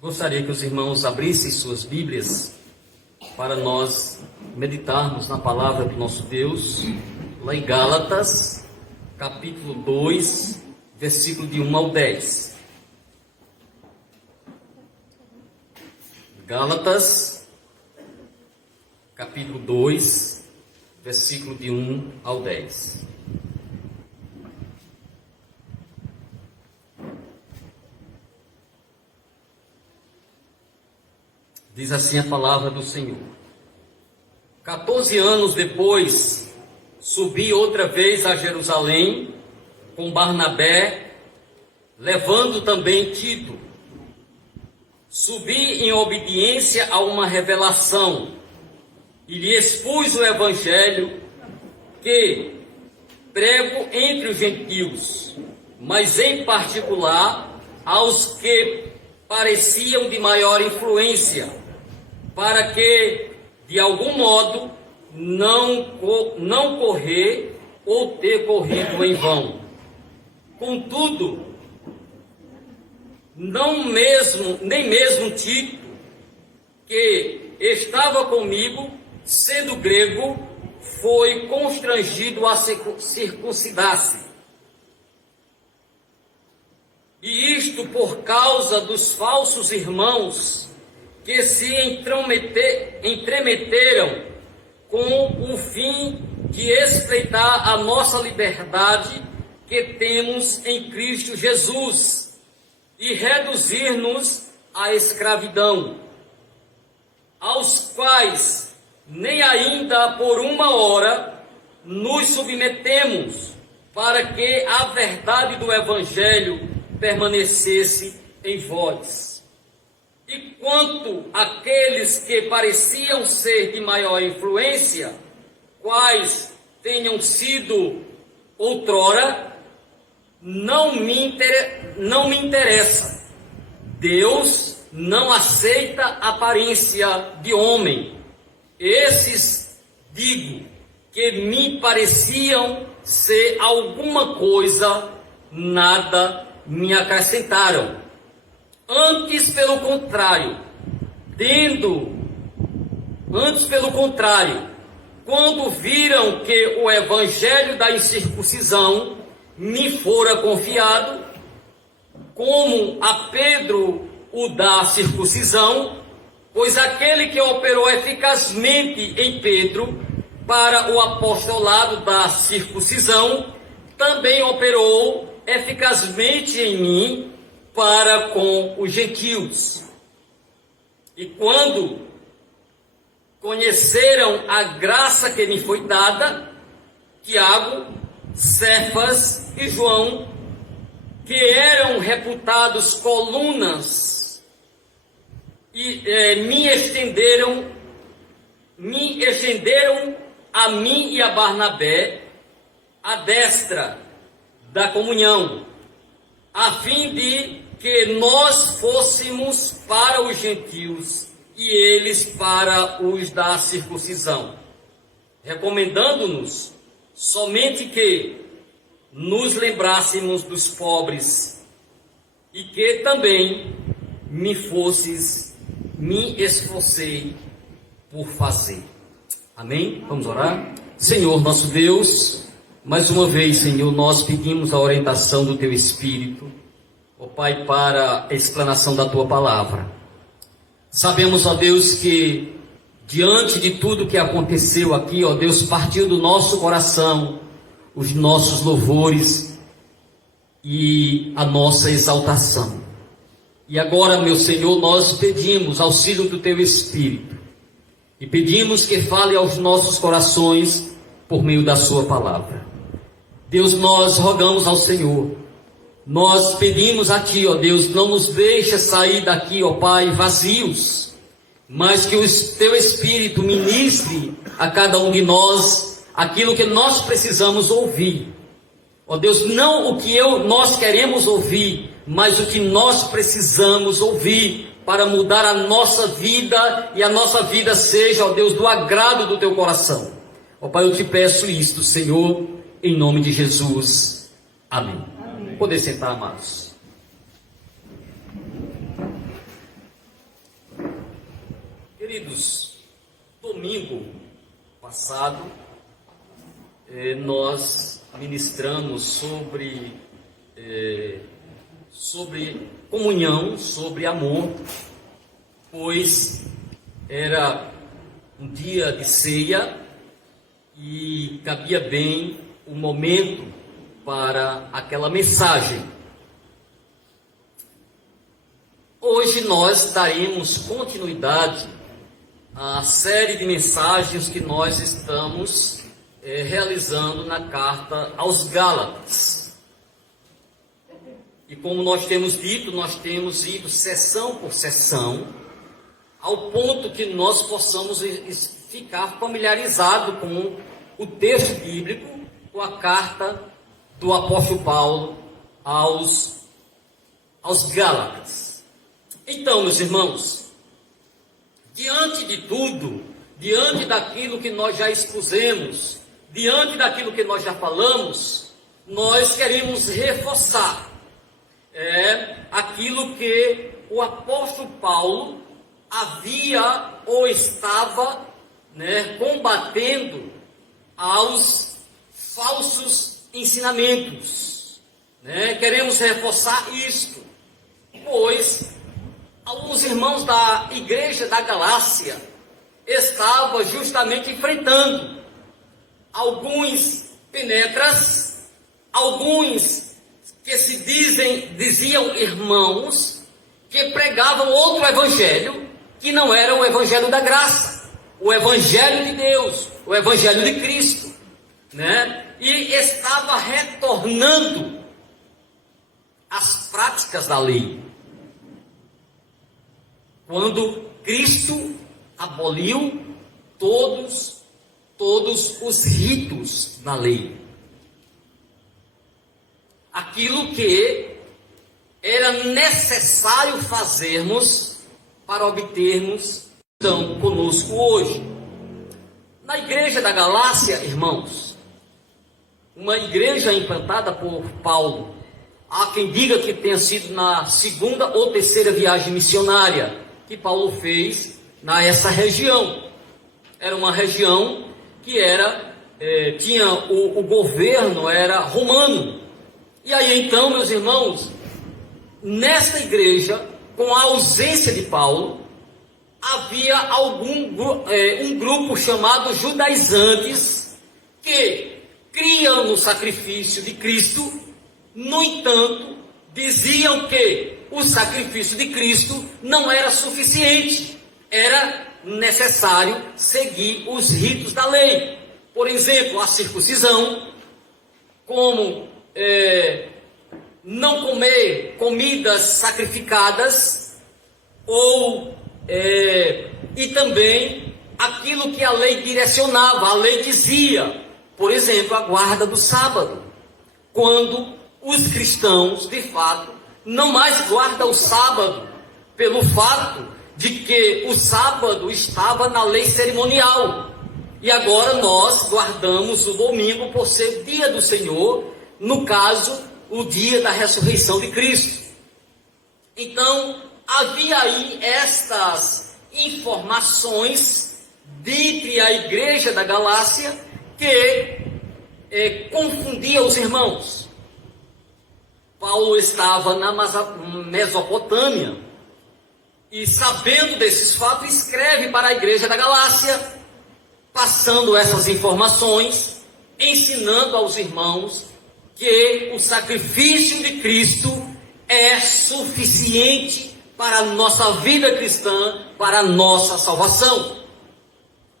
Gostaria que os irmãos abrissem suas Bíblias para nós meditarmos na palavra do nosso Deus, lá em Gálatas, capítulo 2, versículo de 1 ao 10. Gálatas, capítulo 2, versículo de 1 ao 10. Diz assim a palavra do Senhor. 14 anos depois, subi outra vez a Jerusalém com Barnabé, levando também Tito. Subi em obediência a uma revelação e lhe expus o evangelho que prego entre os gentios, mas em particular aos que pareciam de maior influência, para que, de algum modo, não correr ou ter corrido em vão. Contudo, nem mesmo Tito, que estava comigo, sendo grego, foi constrangido a circuncidar-se. E isto por causa dos falsos irmãos que se entremeteram com o fim de espreitar a nossa liberdade que temos em Cristo Jesus e reduzir-nos à escravidão, aos quais nem ainda por uma hora nos submetemos, para que a verdade do Evangelho permanecesse em vós. E quanto àqueles que pareciam ser de maior influência, quais tenham sido outrora, não me interessa. Deus não aceita aparência de homem. Esses, digo, que me pareciam ser alguma coisa, nada me acrescentaram. Antes pelo contrário, quando viram que o evangelho da incircuncisão me fora confiado, como a Pedro o da circuncisão, pois aquele que operou eficazmente em Pedro para o apostolado da circuncisão, também operou eficazmente em mim para com os gentios. E quando conheceram a graça que me foi dada, Tiago, Cefas e João, que eram reputados colunas, e me estenderam a mim e a Barnabé a destra da comunhão, a fim de que nós fôssemos para os gentios e eles para os da circuncisão, recomendando-nos somente que nos lembrássemos dos pobres e que também me esforcei por fazer. Amém? Vamos orar? Senhor nosso Deus, mais uma vez, Senhor, nós pedimos a orientação do Teu Espírito, ó Pai, para a explanação da Tua Palavra. Sabemos, ó Deus, que diante de tudo que aconteceu aqui, ó Deus, partiu do nosso coração os nossos louvores e a nossa exaltação. E agora, meu Senhor, nós pedimos auxílio do Teu Espírito e pedimos que fale aos nossos corações por meio da Sua Palavra. Deus, nós rogamos ao Senhor, nós pedimos a Ti, ó Deus, não nos deixa sair daqui, ó Pai, vazios, mas que o Teu Espírito ministre a cada um de nós aquilo que nós precisamos ouvir. Ó Deus, não o que nós queremos ouvir, mas o que nós precisamos ouvir para mudar a nossa vida e a nossa vida seja, ó Deus, do agrado do Teu coração. Ó Pai, eu Te peço isto, Senhor, em nome de Jesus. Amém. Amém. Poder sentar, amados. Queridos, domingo passado nós ministramos sobre comunhão, sobre amor, pois era um dia de ceia e cabia bem o momento para aquela mensagem. Hoje nós daremos continuidade à série de mensagens que nós estamos realizando na carta aos Gálatas. E como nós temos dito, nós temos ido sessão por sessão, ao ponto que nós possamos ficar familiarizados com o texto bíblico, com a carta do apóstolo Paulo aos Gálatas. Então, meus irmãos, diante de tudo, diante daquilo que nós já expusemos, diante daquilo que nós já falamos, nós queremos reforçar aquilo que o apóstolo Paulo havia ou estava combatendo aos falsos ensinamentos. Queremos reforçar isto, pois alguns irmãos da igreja da Galácia estavam justamente enfrentando alguns penetras, alguns que se diziam irmãos, que pregavam outro evangelho, que não era o evangelho da graça, o evangelho de Deus, o evangelho de Cristo, e estava retornando às práticas da lei. Quando Cristo aboliu todos os ritos da lei. Aquilo que era necessário fazermos para obtermos então conosco hoje. Na igreja da Galácia, irmãos, uma igreja implantada por Paulo, há quem diga que tenha sido na segunda ou terceira viagem missionária que Paulo fez nessa região. Era uma região que tinha o governo era romano. E aí então, meus irmãos, nesta igreja, com a ausência de Paulo, havia um grupo chamado judaizantes que criam no sacrifício de Cristo. No entanto, diziam que o sacrifício de Cristo não era suficiente, era necessário seguir os ritos da lei. Por exemplo, a circuncisão, como não comer comidas sacrificadas, e também aquilo que a lei direcionava. A lei dizia, por exemplo, a guarda do sábado, quando os cristãos, de fato, não mais guardam o sábado, pelo fato de que o sábado estava na lei cerimonial, e agora nós guardamos o domingo por ser o dia do Senhor, no caso, o dia da ressurreição de Cristo. Então, havia aí estas informações dentre a igreja da Galácia que confundia os irmãos. Paulo estava na Mesopotâmia e, sabendo desses fatos, escreve para a igreja da Galácia, passando essas informações, ensinando aos irmãos que o sacrifício de Cristo é suficiente para a nossa vida cristã, para a nossa salvação.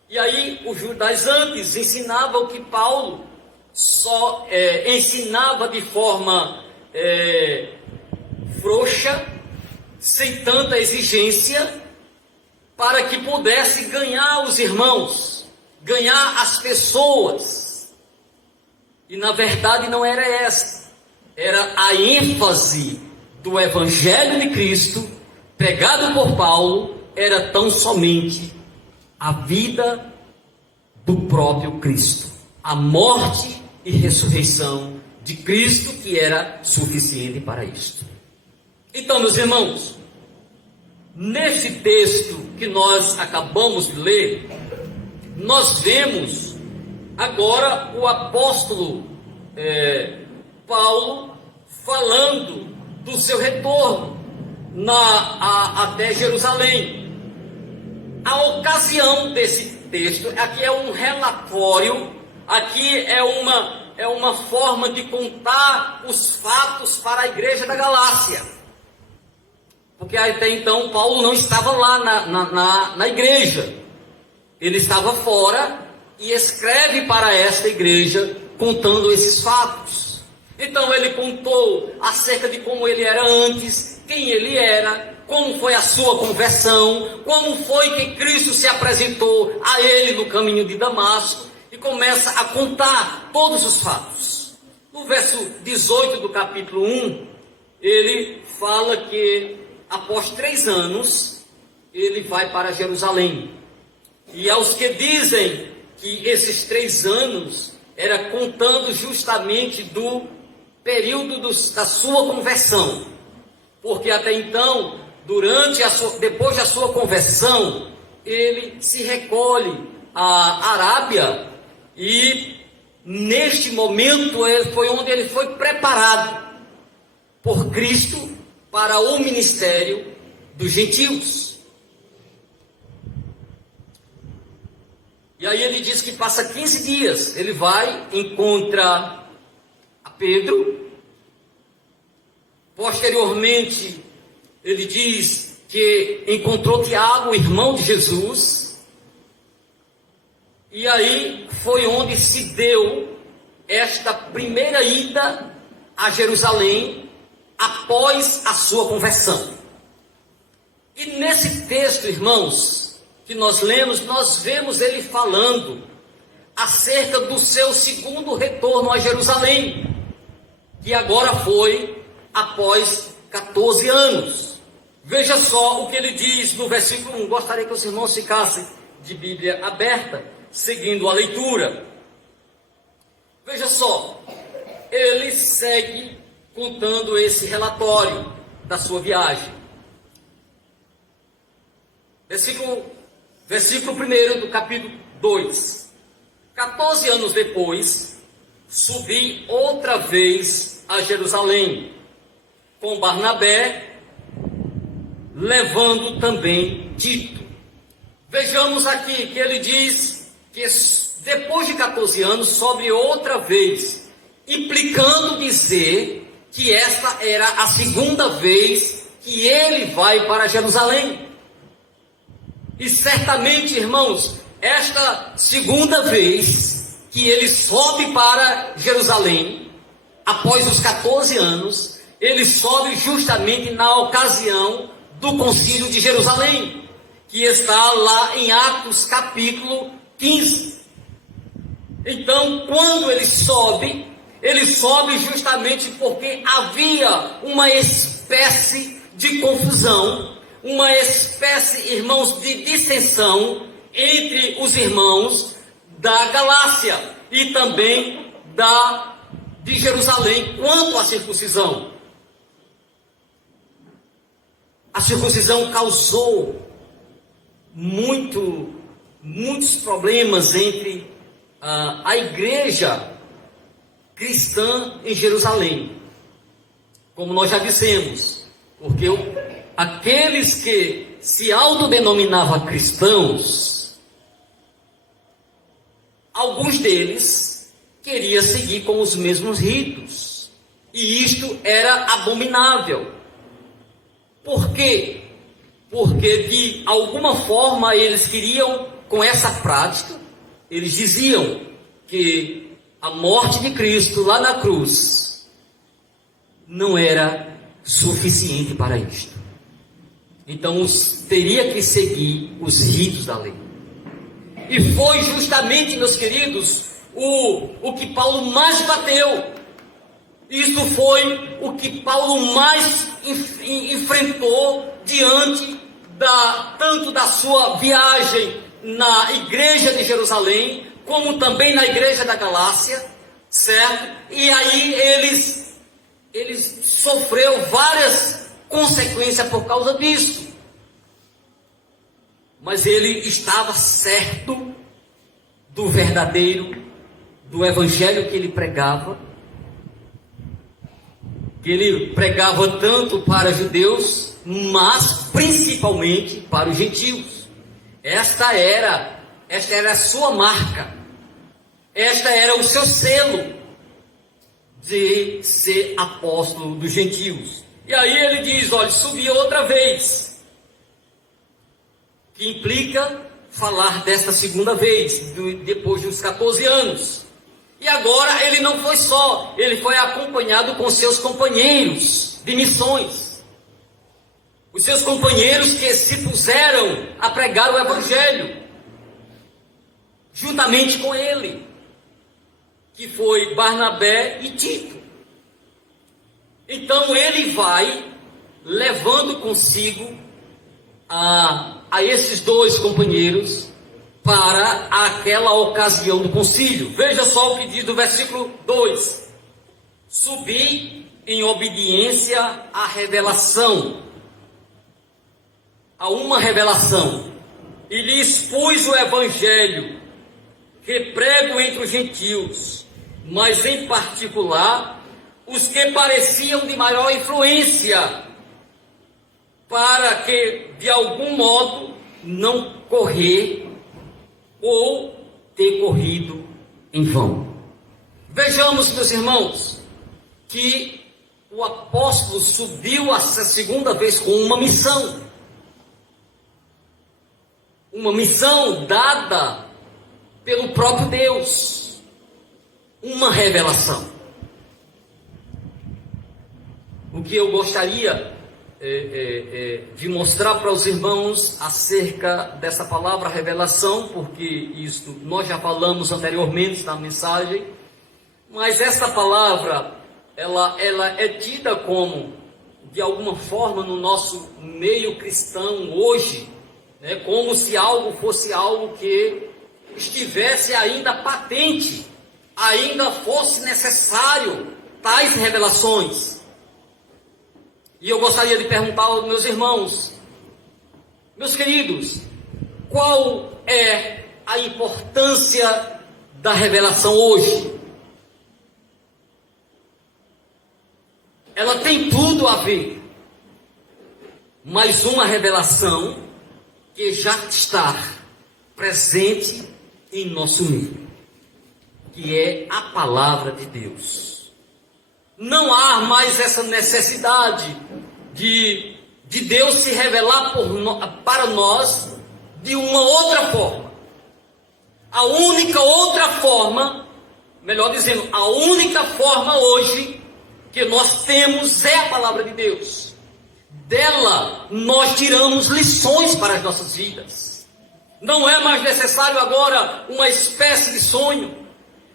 E aí os judaizantes ensinavam que Paulo só ensinava de forma frouxa, sem tanta exigência, para que pudesse ganhar os irmãos, ganhar as pessoas. E na verdade não era essa, era a ênfase do Evangelho de Cristo, pregado por Paulo, era tão somente a vida do próprio Cristo, a morte e ressurreição de Cristo, que era suficiente para isto. Então, meus irmãos, nesse texto que nós acabamos de ler, nós vemos agora o apóstolo Paulo falando do seu retorno até Jerusalém. A ocasião desse texto, aqui é um relatório, aqui é uma forma de contar os fatos para a igreja da Galácia, porque até então Paulo não estava lá na igreja, ele estava fora e escreve para esta igreja contando esses fatos. Então ele contou acerca de como ele era antes, quem ele era, como foi a sua conversão, como foi que Cristo se apresentou a ele no caminho de Damasco, e começa a contar todos os fatos. No verso 18 do capítulo 1, ele fala que após 3 anos, ele vai para Jerusalém. E aos que dizem que esses 3 anos era contando justamente do período da sua conversão, porque até então, depois da sua conversão, ele se recolhe à Arábia, e neste momento foi onde ele foi preparado por Cristo para o ministério dos gentios. E aí ele diz que passa 15 dias, ele vai, encontra a Pedro, posteriormente ele diz que encontrou Tiago, irmão de Jesus, e aí foi onde se deu esta primeira ida a Jerusalém após a sua conversão. E nesse texto, irmãos, que nós lemos, nós vemos ele falando acerca do seu segundo retorno a Jerusalém, que agora foi após 14 anos. Veja só o que ele diz no versículo 1. Gostaria que os irmãos ficassem de Bíblia aberta, seguindo a leitura. Veja só, ele segue contando esse relatório da sua viagem. Versículo 1 do capítulo 2. 14 anos depois, subi outra vez a Jerusalém, com Barnabé, levando também Tito. Vejamos aqui que ele diz que depois de 14 anos sobe outra vez, implicando dizer que esta era a segunda vez que ele vai para Jerusalém. E certamente, irmãos, esta segunda vez que ele sobe para Jerusalém, após os 14 anos, ele sobe justamente na ocasião do Concílio de Jerusalém, que está lá em Atos capítulo 15. Então, quando ele sobe justamente porque havia uma espécie de confusão, uma espécie, irmãos, de dissensão entre os irmãos da Galácia e também de Jerusalém quanto à circuncisão. A circuncisão causou muitos problemas entre a igreja cristã em Jerusalém, como nós já dissemos, porque aqueles que se autodenominavam cristãos, alguns deles queriam seguir com os mesmos ritos, e isto era abominável. Por quê? Porque de alguma forma eles queriam, com essa prática, eles diziam que a morte de Cristo lá na cruz não era suficiente para isto. Então teria que seguir os ritos da lei. E foi justamente, meus queridos, o que Paulo mais bateu. Isto foi o que Paulo mais enfrentou diante tanto da sua viagem na igreja de Jerusalém, como também na igreja da Galácia, certo? E aí eles sofreu várias consequências por causa disso. mas ele estava certo do verdadeiro, do evangelho que ele pregava, tanto para judeus, mas principalmente para os gentios. Esta era a sua marca, esta era o seu selo de ser apóstolo dos gentios. E aí ele diz, olha, subi outra vez, que implica falar desta segunda vez, depois dos 14 anos. E agora ele não foi só, ele foi acompanhado com seus companheiros de missões. Os seus companheiros que se puseram a pregar o evangelho, juntamente com ele, que foi Barnabé e Tito. Então ele vai levando consigo a esses dois companheiros para aquela ocasião do concílio. Veja só o que diz do versículo 2: subi em obediência à revelação, a uma revelação, e lhe expus o evangelho que prego entre os gentios, mas em particular os que pareciam de maior influência, para que de algum modo não correr ou ter corrido em vão. Vejamos, meus irmãos, que o apóstolo subiu a segunda vez com uma missão dada pelo próprio Deus, uma revelação. O que eu gostaria de mostrar para os irmãos acerca dessa palavra revelação, porque isto nós já falamos anteriormente na mensagem, mas essa palavra ela é tida como, de alguma forma, no nosso meio cristão hoje, né, como se algo fosse algo que estivesse ainda patente, ainda fosse necessário tais revelações. E eu gostaria de perguntar aos meus irmãos, meus queridos, qual é a importância da revelação hoje? Ela tem tudo a ver, mas uma revelação que já está presente em nosso meio, que é a palavra de Deus. Não há mais essa necessidade de Deus se revelar para nós de uma outra forma. A única outra forma, melhor dizendo, a única forma hoje que nós temos é a palavra de Deus. Dela nós tiramos lições para as nossas vidas. Não é mais necessário agora uma espécie de sonho.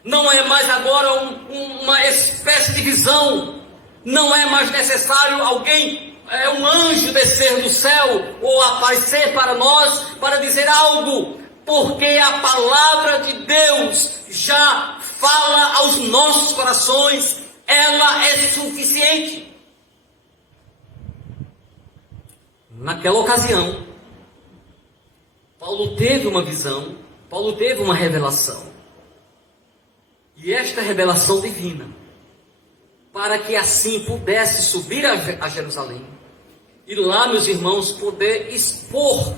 Não é mais agora uma espécie de visão. Não é mais necessário um anjo descer do céu ou aparecer para nós para dizer algo, porque a palavra de Deus já fala aos nossos corações. Ela é suficiente. Naquela ocasião, Paulo teve uma visão, Paulo teve uma revelação. E esta revelação divina, para que assim pudesse subir a Jerusalém, e lá, meus irmãos, poder expor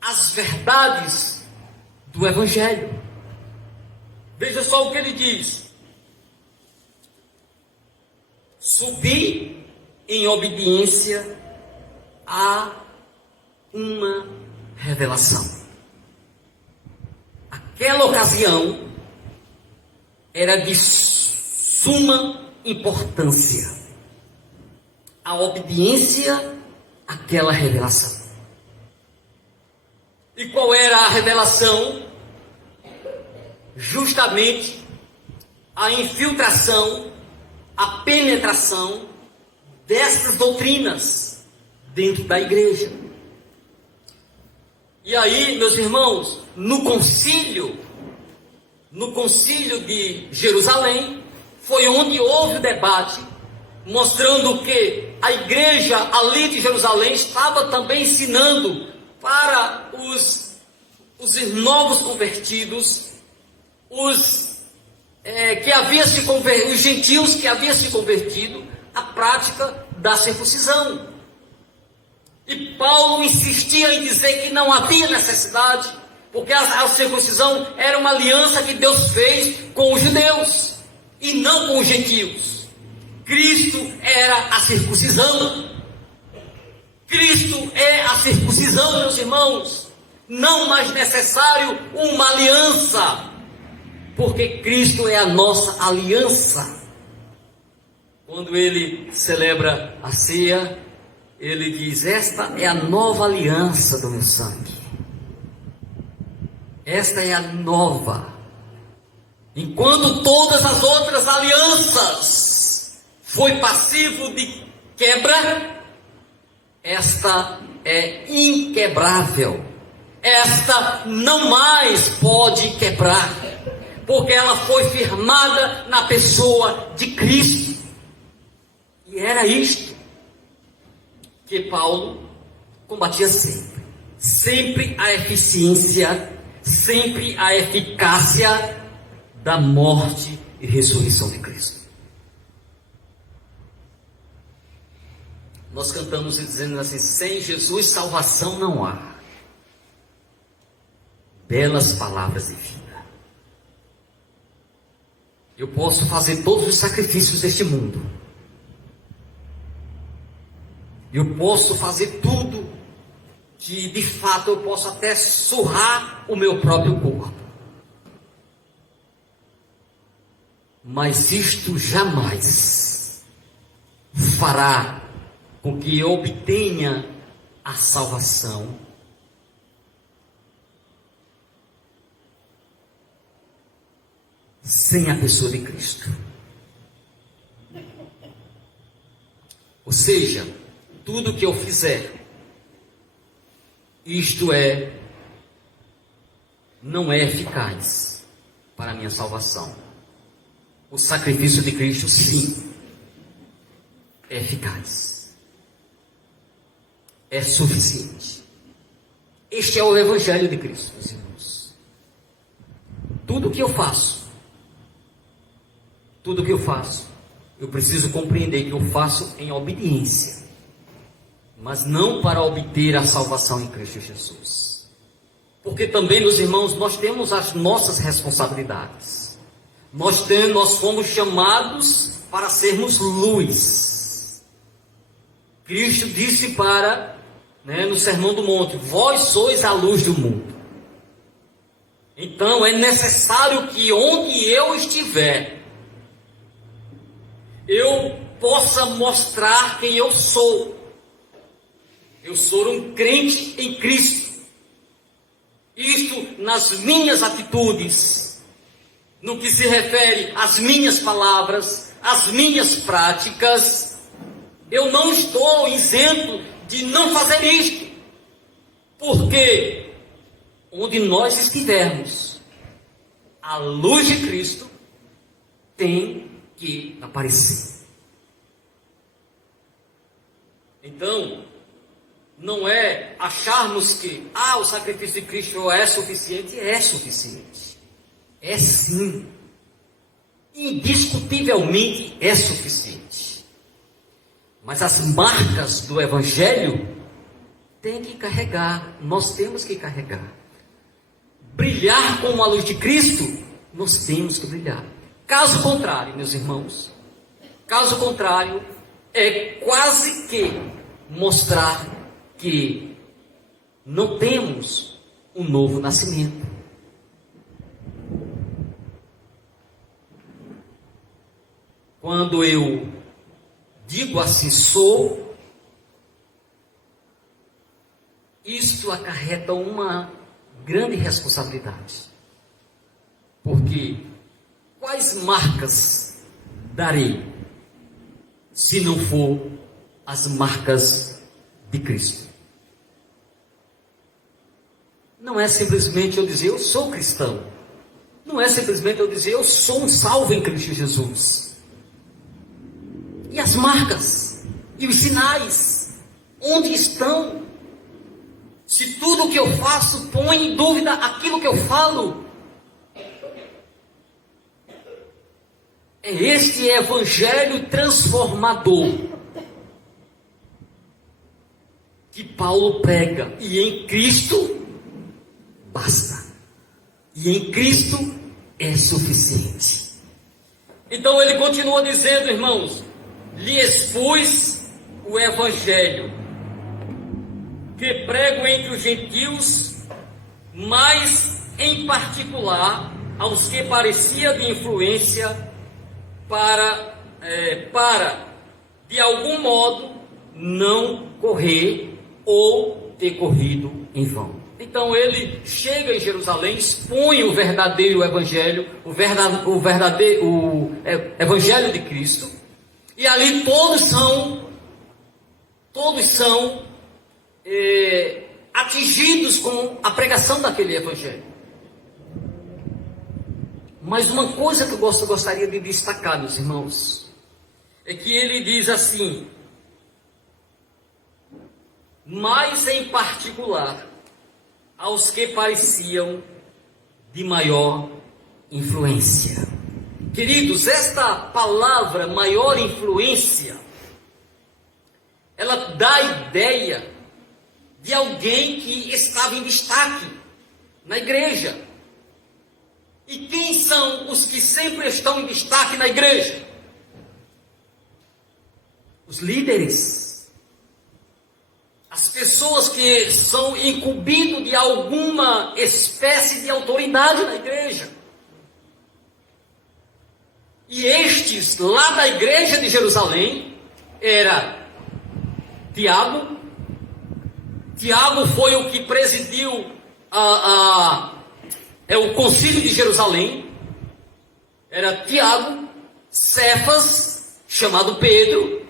as verdades do Evangelho. Veja só o que ele diz: subi em obediência a uma revelação. Aquela ocasião era de suma importância, a obediência àquela revelação. E qual era a revelação? Justamente a infiltração, a penetração dessas doutrinas dentro da igreja. E aí, meus irmãos, no concílio de Jerusalém, foi onde houve o debate, mostrando que a igreja ali de Jerusalém estava também ensinando para os novos convertidos, os gentios que haviam se convertido, a prática da circuncisão. E Paulo insistia em dizer que não havia necessidade, porque a circuncisão era uma aliança que Deus fez com os judeus e não com os gentios. Cristo era a circuncisão. Cristo é a circuncisão, meus irmãos. Não mais necessário uma aliança, porque Cristo é a nossa aliança. Quando ele celebra a ceia, ele diz: esta é a nova aliança do meu sangue. Esta é a nova. Enquanto todas as outras alianças foi passivo de quebra, esta é inquebrável. Esta não mais pode quebrar, porque ela foi firmada na pessoa de Cristo. E era isto que Paulo combatia sempre. Sempre a eficiência, sempre a eficácia da morte e ressurreição de Cristo. Nós cantamos dizendo assim: sem Jesus salvação não há. Belas palavras de vida. Eu posso fazer todos os sacrifícios deste mundo. Eu posso fazer tudo que de fato eu posso até surrar o meu próprio corpo. Mas isto jamais fará com que eu obtenha a salvação sem a pessoa de Cristo. Ou seja, tudo que eu fizer, não é eficaz para a minha salvação. O sacrifício de Cristo, sim, é eficaz, é suficiente. Este é o Evangelho de Cristo, meus irmãos. Tudo que eu faço, eu preciso compreender que eu faço em obediência, mas não para obter a salvação em Cristo Jesus. Porque também, meus irmãos, nós temos as nossas responsabilidades. Nós fomos chamados para sermos luz. Cristo disse no Sermão do Monte: vós sois a luz do mundo. Então é necessário que onde eu estiver, eu possa mostrar quem eu sou. Eu sou um crente em Cristo. Isto nas minhas atitudes, no que se refere às minhas palavras, às minhas práticas. Eu não estou isento de não fazer isto, porque onde nós estivermos, a luz de Cristo tem que aparecer. Então, não é acharmos que o sacrifício de Cristo é suficiente. É suficiente. É sim. Indiscutivelmente é suficiente. Mas as marcas do Evangelho tem que carregar. Nós temos que carregar. Brilhar com a luz de Cristo, nós temos que brilhar. Caso contrário, meus irmãos, é quase que mostrar que não temos um novo nascimento. Quando eu digo assim, sou, isto acarreta uma grande responsabilidade. Porque quais marcas darei se não for as marcas de Cristo? Não é simplesmente eu dizer eu sou cristão. Não é simplesmente eu dizer eu sou um salvo em Cristo Jesus. E as marcas e os sinais, onde estão? Se tudo o que eu faço põe em dúvida aquilo que eu falo, é este evangelho transformador que Paulo prega, e em Cristo basta, e em Cristo é suficiente. Então ele continua dizendo, irmãos, lhe expus o evangelho que prego entre os gentios, mas em particular aos que parecia de influência para de algum modo não correr ou ter corrido em vão. Então ele chega em Jerusalém, expõe o verdadeiro evangelho, o evangelho de Cristo, e ali todos são atingidos com a pregação daquele evangelho. Mas uma coisa que eu gostaria de destacar, meus irmãos, é que ele diz assim: mas em particular aos que pareciam de maior influência. Queridos, esta palavra maior influência, ela dá a ideia de alguém que estava em destaque na igreja. E quem são os que sempre estão em destaque na igreja? Os líderes. As pessoas que são incumbidas de alguma espécie de autoridade na igreja. E estes, lá da igreja de Jerusalém, era Tiago. Tiago foi o que presidiu o concílio de Jerusalém. Era Tiago, Cefas, chamado Pedro,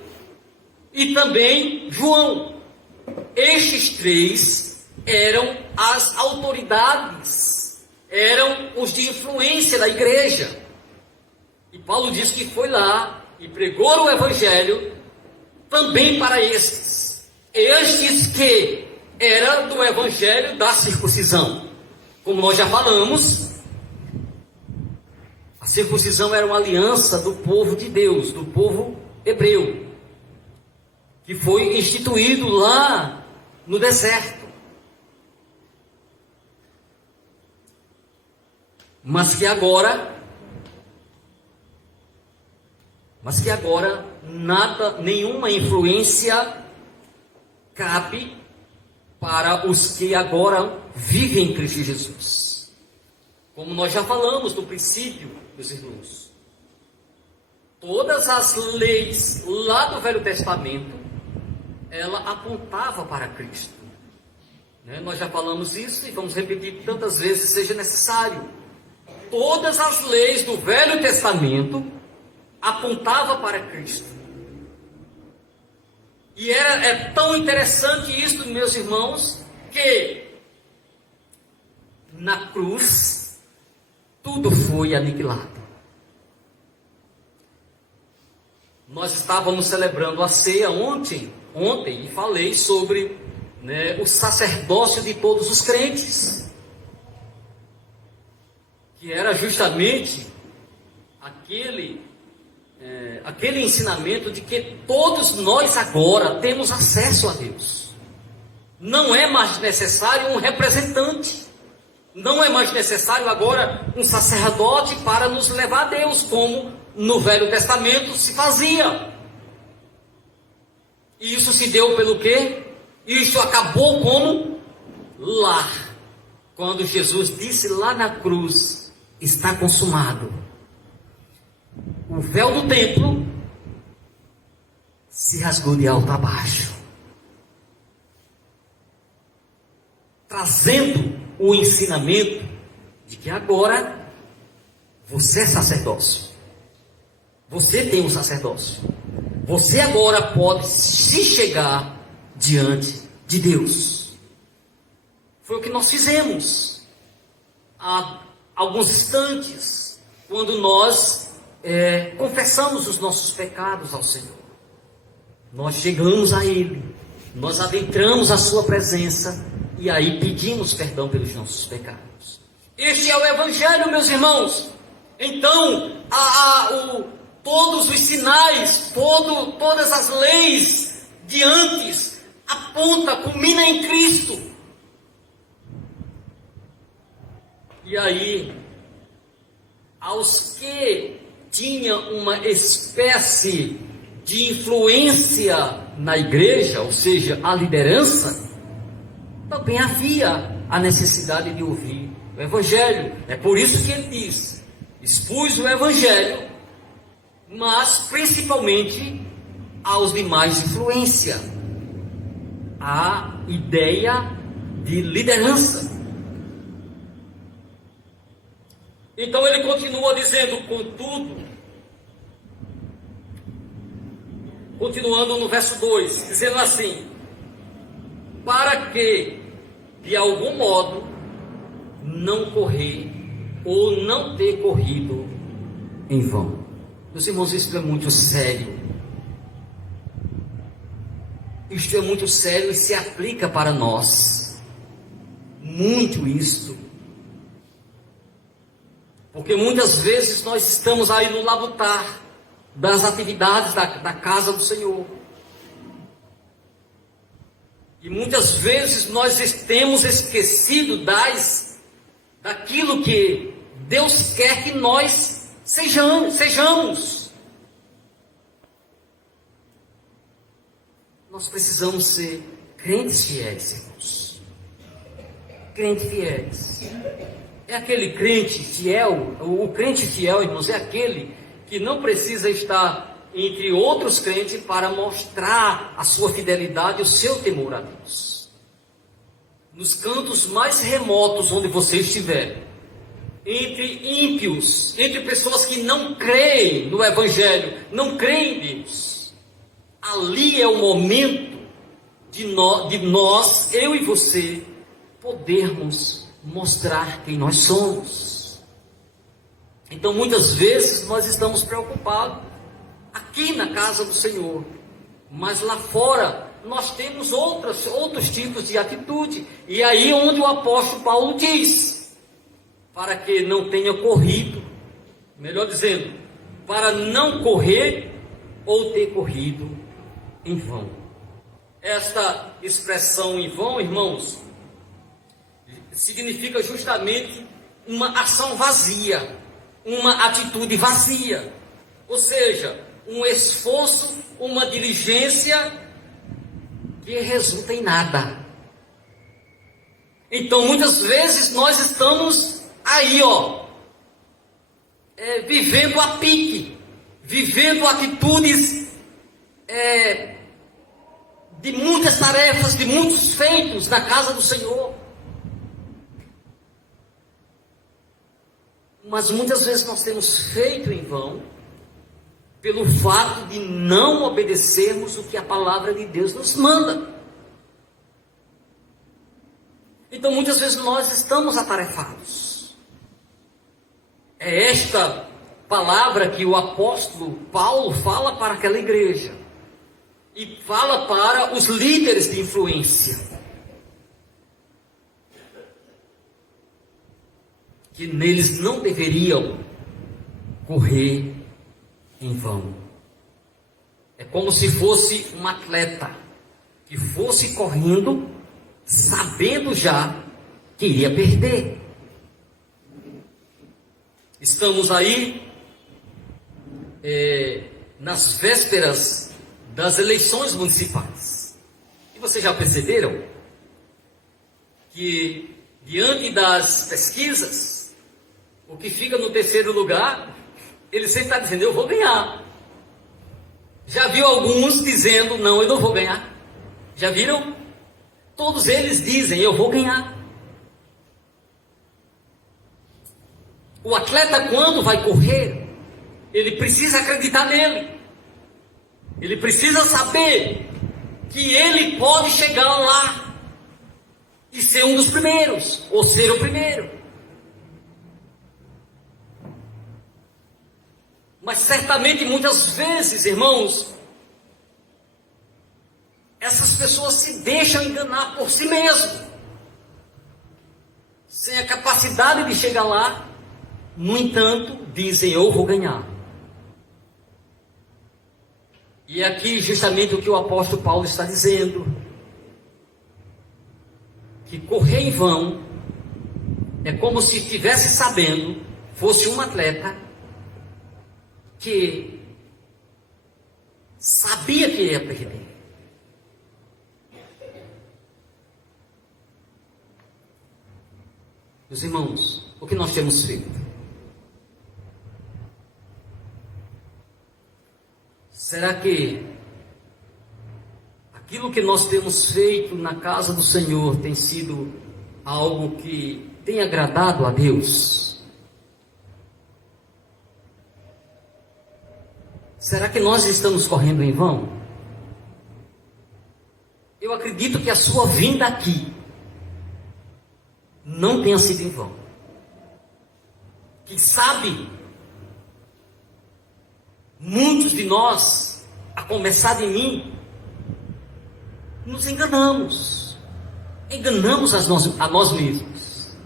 e também João. Estes três eram as autoridades, eram os de influência da igreja. E Paulo diz que foi lá e pregou o evangelho também para estes que era do evangelho da circuncisão. Como nós já falamos, a circuncisão era uma aliança do povo de Deus, do povo hebreu, que foi instituído lá no deserto. Mas que agora nenhuma influência cabe para os que agora vivem em Cristo Jesus. Como nós já falamos no princípio, meus irmãos, todas as leis lá do Velho Testamento, ela apontava para Cristo. Nós já falamos isso e vamos repetir tantas vezes seja necessário. Todas as leis do Velho Testamento apontavam para Cristo. E é tão interessante isso, meus irmãos, que na cruz tudo foi aniquilado. Nós estávamos celebrando a ceia ontem e falei sobre o sacerdócio de todos os crentes, que era justamente aquele ensinamento de que todos nós agora temos acesso a Deus. Não é mais necessário um representante, não é mais necessário agora um sacerdote para nos levar a Deus, como no Velho Testamento se fazia. E isso se deu pelo quê? Isso acabou como lar, quando Jesus disse lá na cruz: está consumado. O véu do templo se rasgou de alto a baixo, trazendo o ensinamento de que agora você é sacerdócio, você tem um sacerdócio, você agora pode se chegar diante de Deus. Foi o que nós fizemos há alguns instantes, quando nós confessamos os nossos pecados ao Senhor. Nós chegamos a Ele, nós adentramos a sua presença e aí pedimos perdão pelos nossos pecados. Este é o Evangelho, meus irmãos. Então, todos os sinais, todas as leis de antes, culmina em Cristo. E aí, aos que tinham uma espécie de influência na igreja, ou seja, a liderança, também havia a necessidade de ouvir o Evangelho. É por isso que ele diz: expus o Evangelho, mas principalmente aos demais de influência. A ideia de liderança. Então ele continua dizendo, contudo, continuando no verso 2, dizendo assim: para que, de algum modo, não correr ou não ter corrido em vão. Meus irmãos, isso é muito sério. Isto é muito sério e se aplica para nós. Muito isto. Porque muitas vezes nós estamos aí no labutar das atividades da casa do Senhor. E muitas vezes nós temos esquecido daquilo que Deus quer que nós sejamos. Nós precisamos ser crentes fiéis, irmãos. Crentes fiéis. É aquele crente fiel, o crente fiel, irmãos, é aquele que não precisa estar entre outros crentes para mostrar a sua fidelidade e o seu temor a Deus. Nos cantos mais remotos onde você estiver, entre ímpios, entre pessoas que não creem no Evangelho, não creem em Deus, ali é o momento de nós, eu e você, podermos mostrar quem nós somos. Então muitas vezes nós estamos preocupados aqui na casa do Senhor, mas lá fora nós temos outros tipos de atitude. E aí onde o apóstolo Paulo diz: para que não tenha corrido, melhor dizendo, para não correr ou ter corrido em vão. Esta expressão em vão, irmãos, significa justamente uma ação vazia, uma atitude vazia, ou seja, um esforço, uma diligência que resulta em nada. Então muitas vezes nós estamos aí, vivendo a pique, vivendo atitudes de muitas tarefas, de muitos feitos na casa do Senhor. Mas muitas vezes nós temos feito em vão, pelo fato de não obedecermos o que a palavra de Deus nos manda. Então muitas vezes nós estamos atarefados. É esta palavra que o apóstolo Paulo fala para aquela igreja. E fala para os líderes de influência. Que neles não deveriam correr em vão. É como se fosse um atleta que fosse correndo, sabendo já que iria perder. Estamos aí nas vésperas das eleições municipais. E vocês já perceberam que diante das pesquisas, o que fica no terceiro lugar, ele sempre está dizendo: eu vou ganhar. Já viu alguns dizendo: não, eu não vou ganhar? Já viram? Todos eles dizem: eu vou ganhar. O atleta, quando vai correr, ele precisa acreditar nele. Ele precisa saber que ele pode chegar lá e ser um dos primeiros, ou ser o primeiro. Mas certamente muitas vezes, irmãos, essas pessoas se deixam enganar por si mesmas. sem a capacidade de chegar lá, no entanto, dizem: eu vou ganhar. E é aqui justamente o que o apóstolo Paulo está dizendo: que correr em vão é como se estivesse sabendo, fosse um atleta que sabia que ia perder. Meus irmãos, o que nós temos feito? Será que aquilo que nós temos feito na casa do Senhor tem sido algo que tem agradado a Deus? Será que nós estamos correndo em vão? Eu acredito que a sua vinda aqui não tenha sido em vão. Quem sabe, muitos de nós, a começar de mim, nos enganamos a nós mesmos.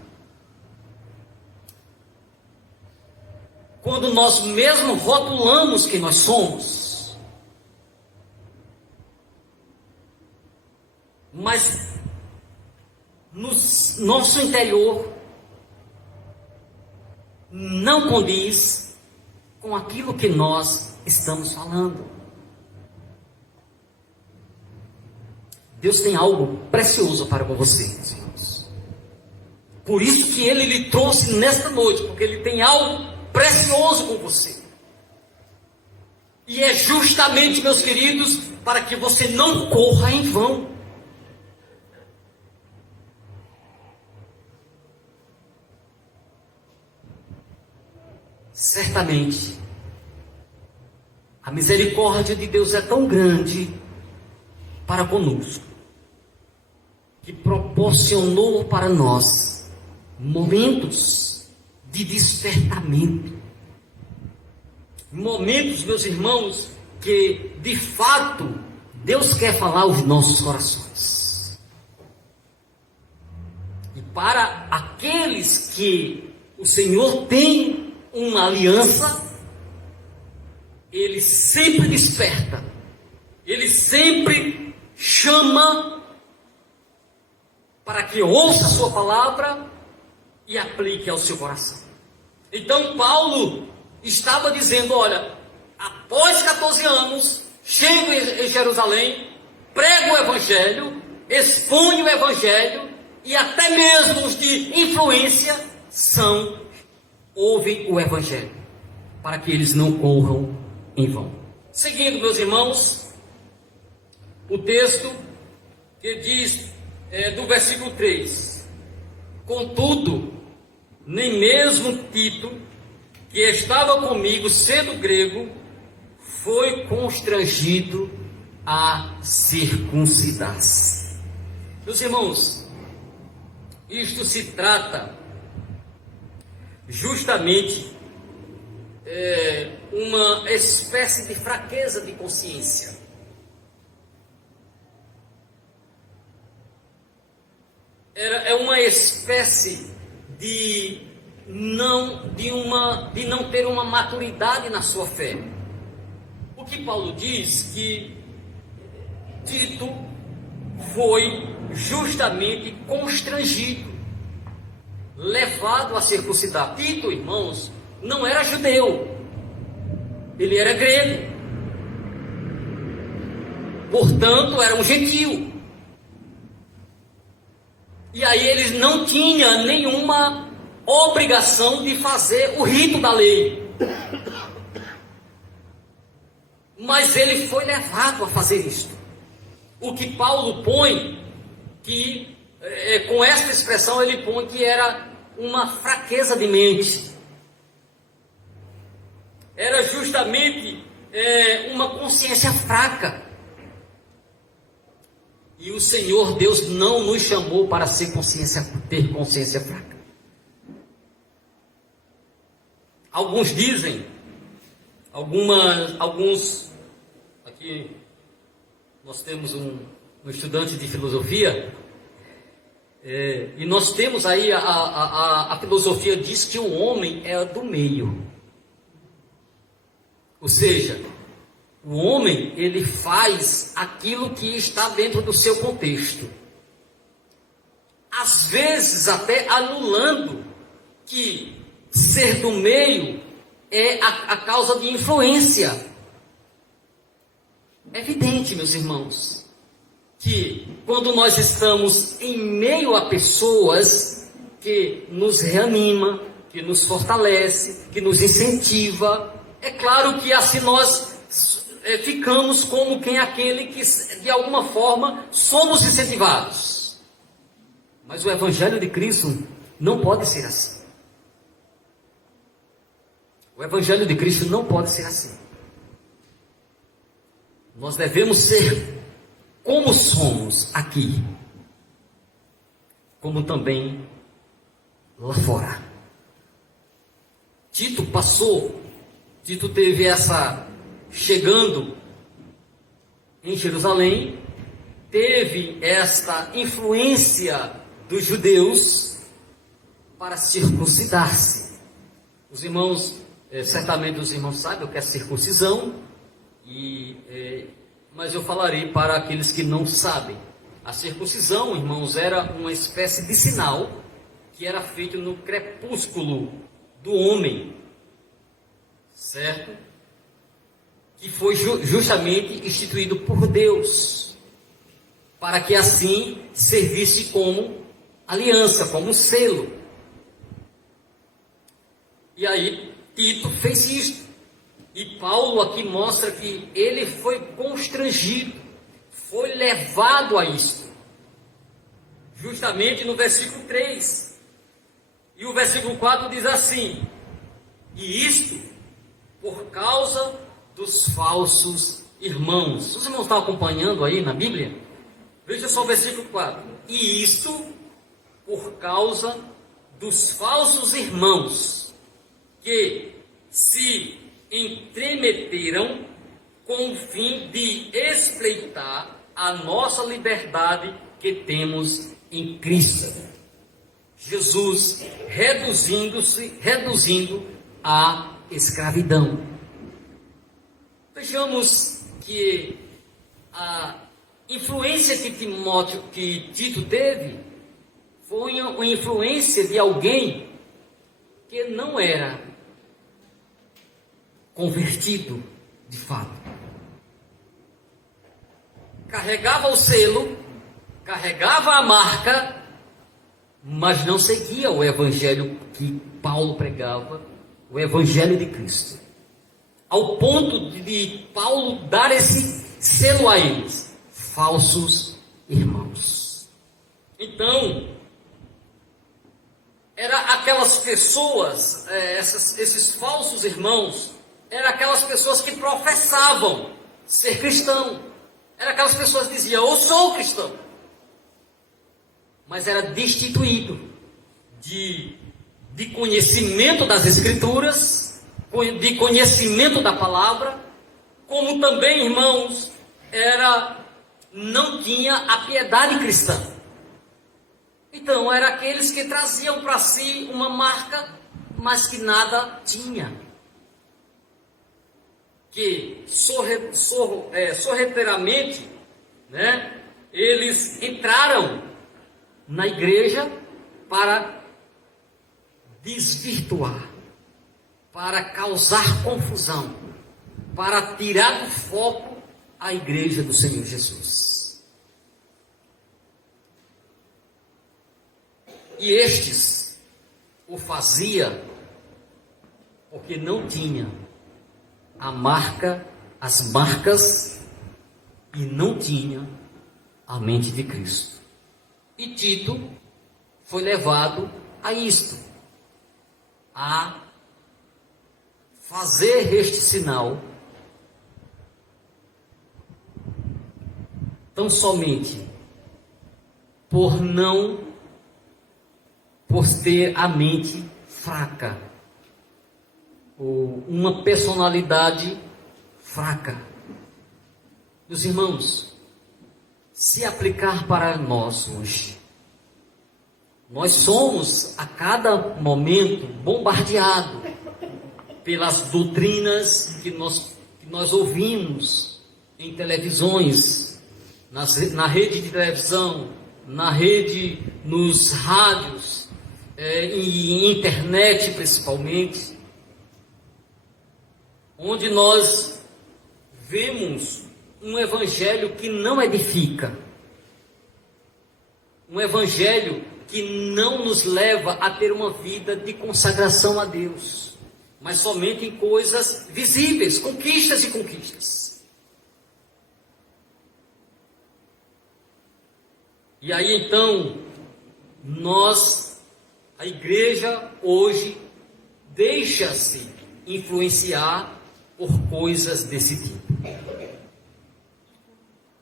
Quando nós mesmos rotulamos quem nós somos, mas no nosso interior não condiz com aquilo que nós estamos falando. Deus tem algo precioso para você, meus irmãos. Por isso que Ele lhe trouxe nesta noite, porque Ele tem algo precioso com você. E é justamente, meus queridos, para que você não corra em vão. Certamente, a misericórdia de Deus é tão grande para conosco, que proporcionou para nós momentos de despertamento, momentos, meus irmãos, que de fato Deus quer falar aos nossos corações. E para aqueles que o Senhor tem uma aliança, Ele sempre desperta, Ele sempre chama para que ouça a sua palavra e aplique ao seu coração. Então Paulo estava dizendo: olha, após 14 anos, chego em Jerusalém, prego o Evangelho, exponho o Evangelho, e até mesmo os de influência ouvem o Evangelho, para que eles não corram em vão. Seguindo, meus irmãos, o texto que diz do versículo 3: contudo, nem mesmo Tito, que estava comigo, sendo grego, foi constrangido a circuncidar-se. Meus irmãos, isto se trata justamente uma espécie de fraqueza de consciência. É uma espécie de não ter uma maturidade na sua fé. O que Paulo diz que Tito foi justamente constrangido, levado a circuncidar. Tito, irmãos, não era judeu, ele era grego, portanto era um gentio. E aí eles não tinham nenhuma obrigação de fazer o rito da lei, mas ele foi levado a fazer isto. O que Paulo põe, que com esta expressão ele põe que era uma fraqueza de mente, era justamente uma consciência fraca. E o Senhor Deus não nos chamou para ter consciência fraca. Alguns dizem, alguns, aqui nós temos um estudante de filosofia, E nós temos aí, a filosofia diz que o homem é do meio. Ou seja, o homem, ele faz aquilo que está dentro do seu contexto. Às vezes até anulando que ser do meio é a causa de influência. É evidente, meus irmãos, que quando nós estamos em meio a pessoas que nos reanima, que nos fortalece, que nos incentiva, é claro que assim nós ficamos como quem é aquele que de alguma forma somos incentivados. Mas o Evangelho de Cristo não pode ser assim. O Evangelho de Cristo não pode ser assim. Nós devemos ser como somos aqui, como também lá fora. Tito teve chegando em Jerusalém, teve esta influência dos judeus para circuncidar-se. Os irmãos, certamente os irmãos sabem o que é circuncisão, mas eu falarei para aqueles que não sabem. A circuncisão, irmãos, era uma espécie de sinal que era feito no crepúsculo do homem, certo? Que foi justamente instituído por Deus, para que assim servisse como aliança, como um selo. E aí Tito fez isto. E Paulo aqui mostra que ele foi constrangido, foi levado a isto. Justamente no versículo 3. E o versículo 4 diz assim: e isto por causa dos falsos irmãos. Os irmãos estão acompanhando aí na Bíblia? Veja só o versículo 4. E isto por causa dos falsos irmãos, que se entremeteram com o fim de espreitar a nossa liberdade que temos em Cristo Jesus, reduzindo a escravidão. Vejamos que a influência que Tito teve foi uma influência de alguém que não era convertido de fato. Carregava o selo, carregava a marca, mas não seguia o evangelho que Paulo pregava, o evangelho de Cristo. Ao ponto de Paulo dar esse selo a eles: falsos irmãos. Então, era aquelas pessoas, esses falsos irmãos, eram aquelas pessoas que professavam ser cristão. Eram aquelas pessoas que diziam: eu sou cristão. Mas era destituído de conhecimento das Escrituras, de conhecimento da palavra, como também, irmãos, não tinha a piedade cristã. Então, eram aqueles que traziam para si uma marca, mas que nada tinha. Que sorrateiramente, eles entraram na igreja para desvirtuar, para causar confusão, para tirar do foco a igreja do Senhor Jesus. E estes o fazia porque não tinha as marcas, e não tinha a mente de Cristo. E Tito foi levado a isto, a fazer este sinal, tão somente por ter a mente fraca, ou uma personalidade fraca. Meus irmãos, se aplicar para nós hoje, Nós somos a cada momento bombardeados pelas doutrinas que nós ouvimos em televisões, na rede de televisão, nos rádios, e internet principalmente, onde nós vemos um evangelho que não edifica, um evangelho que não nos leva a ter uma vida de consagração a Deus, mas somente em coisas visíveis, conquistas e conquistas. E aí então, a igreja hoje deixa-se influenciar por coisas desse tipo.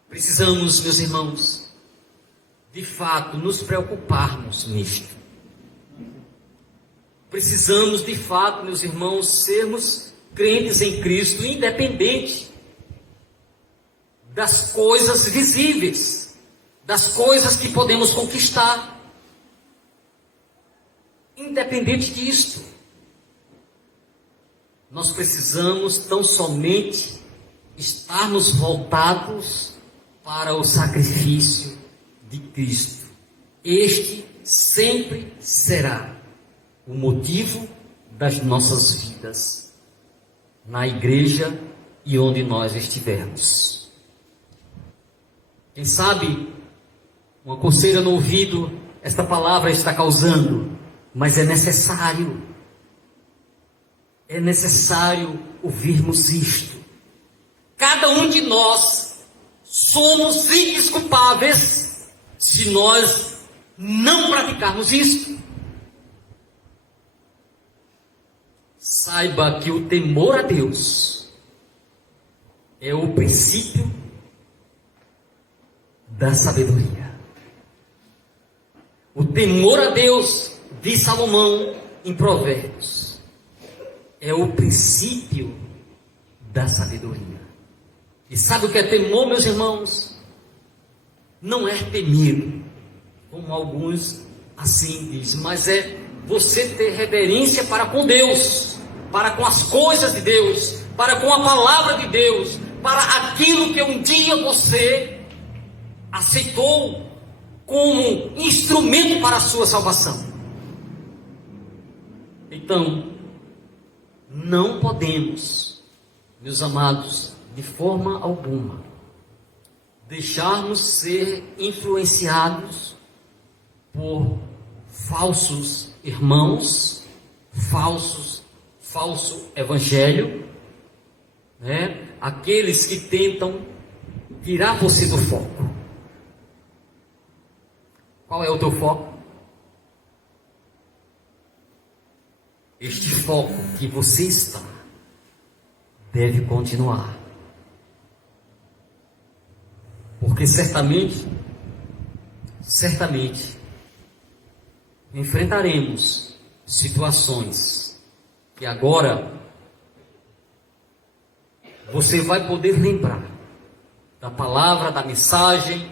Precisamos, meus irmãos, de fato nos preocuparmos nisto. Precisamos de fato, meus irmãos, sermos crentes em Cristo, independente das coisas visíveis, das coisas que podemos conquistar. Independente disto, nós precisamos tão somente estarmos voltados para o sacrifício de Cristo. Este sempre será o motivo das nossas vidas, na igreja e onde nós estivermos. Quem sabe, uma coceira no ouvido, esta palavra está causando, mas é necessário ouvirmos isto. Cada um de nós somos indesculpáveis se nós não praticarmos isto. Saiba que o temor a Deus é o princípio da sabedoria. O temor a Deus, diz Salomão em Provérbios, é o princípio da sabedoria. E sabe o que é temor, meus irmãos? Não é temer, como alguns assim dizem, mas é você ter reverência para com Deus, para com as coisas de Deus, para com a palavra de Deus, para aquilo que um dia você aceitou como instrumento para a sua salvação. Então, não podemos, meus amados, de forma alguma, deixarmos ser influenciados por falsos irmãos, falso evangelho, né? Aqueles que tentam tirar você do foco. Qual é o teu foco? Este foco que você está deve continuar. Porque certamente, enfrentaremos situações que agora você vai poder lembrar da palavra, da mensagem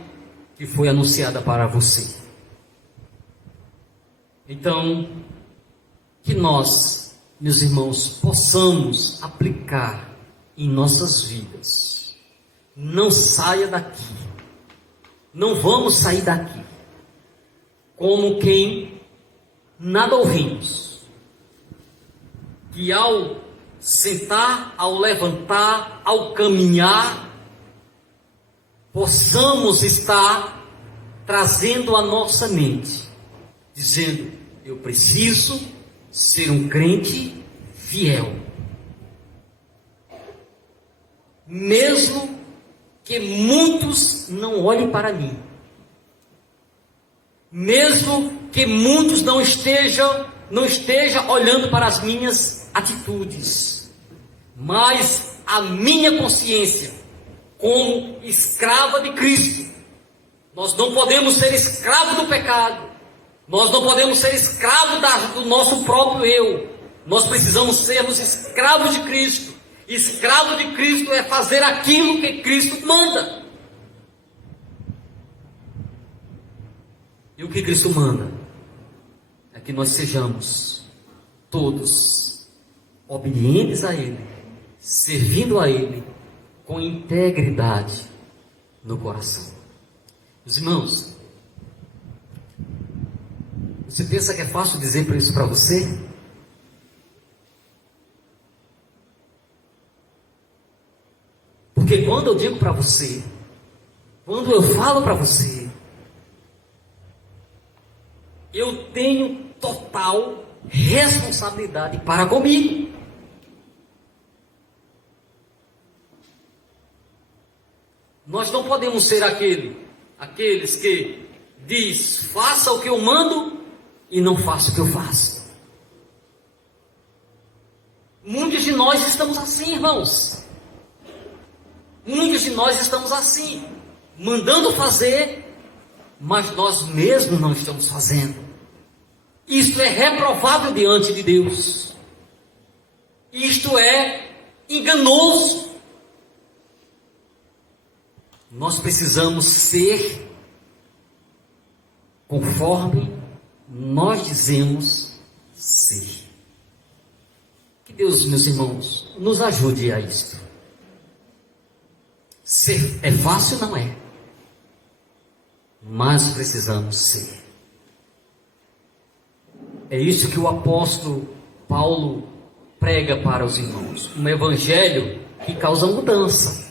que foi anunciada para você. Então, que nós, meus irmãos, possamos aplicar em nossas vidas. Não saia daqui. Não vamos sair daqui como quem nada ouvimos. Que ao sentar, ao levantar, ao caminhar, possamos estar trazendo à nossa mente, dizendo: eu preciso ser um crente fiel. Mesmo que muitos não olhem para mim, mesmo que muitos não estejam olhando para as minhas atitudes, mas a minha consciência, como escrava de Cristo, nós não podemos ser escravos do pecado, nós não podemos ser escravos do nosso próprio eu, nós precisamos sermos escravos de Cristo. Escravo de Cristo é fazer aquilo que Cristo manda. E o que Cristo manda? que nós sejamos todos obedientes a Ele, servindo a Ele com integridade no coração. Meus irmãos, você pensa que é fácil dizer isso para você? Porque quando eu digo para você, quando eu falo para você, eu tenho total responsabilidade para comigo. Nós não podemos ser aqueles que diz, faça o que eu mando e não faça o que eu faço. Muitos de nós estamos assim, irmãos. Muitos de nós estamos assim, mandando fazer, mas nós mesmos não estamos fazendo. Isto é reprovável diante de Deus. Isto é enganoso. Nós precisamos ser conforme nós dizemos ser. Que Deus, meus irmãos, nos ajude a isto. Ser é fácil? Não é. Mas precisamos ser. É isso que o apóstolo Paulo prega para os irmãos. Um evangelho que causa mudança.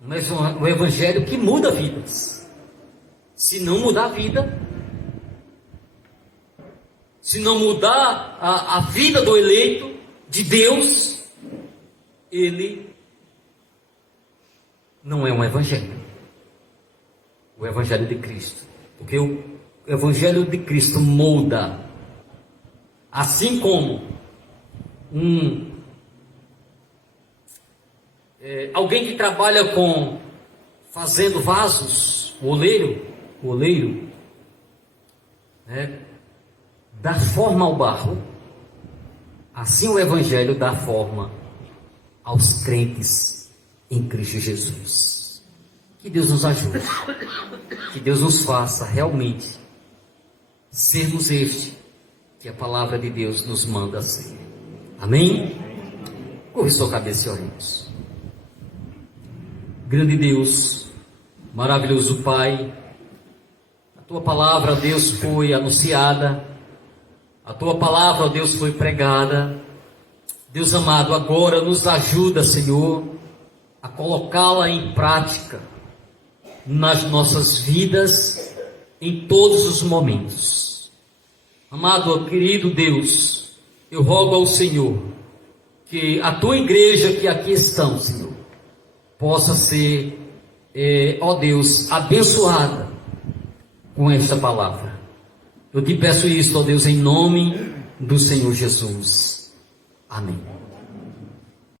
Mas um evangelho que muda vidas. Se não mudar a vida, se não mudar a vida do eleito de Deus, ele não é um evangelho. O evangelho de Cristo. Porque o evangelho de Cristo molda. Assim como alguém que trabalha fazendo vasos, o oleiro, né, dá forma ao barro, assim o evangelho dá forma aos crentes em Cristo Jesus. Que Deus nos ajude, que Deus nos faça realmente sermos que a palavra de Deus nos manda ser. Amém? Curve sua cabeça e oremos. Grande Deus, maravilhoso Pai, a Tua palavra, Deus, foi anunciada, a Tua palavra, Deus, foi pregada. Deus amado, agora nos ajuda, Senhor, a colocá-la em prática nas nossas vidas, em todos os momentos. Amado, querido Deus, eu rogo ao Senhor que a Tua igreja que aqui estão, Senhor, possa ser, ó Deus, abençoada com esta palavra. Eu te peço isso, ó Deus, em nome do Senhor Jesus. Amém.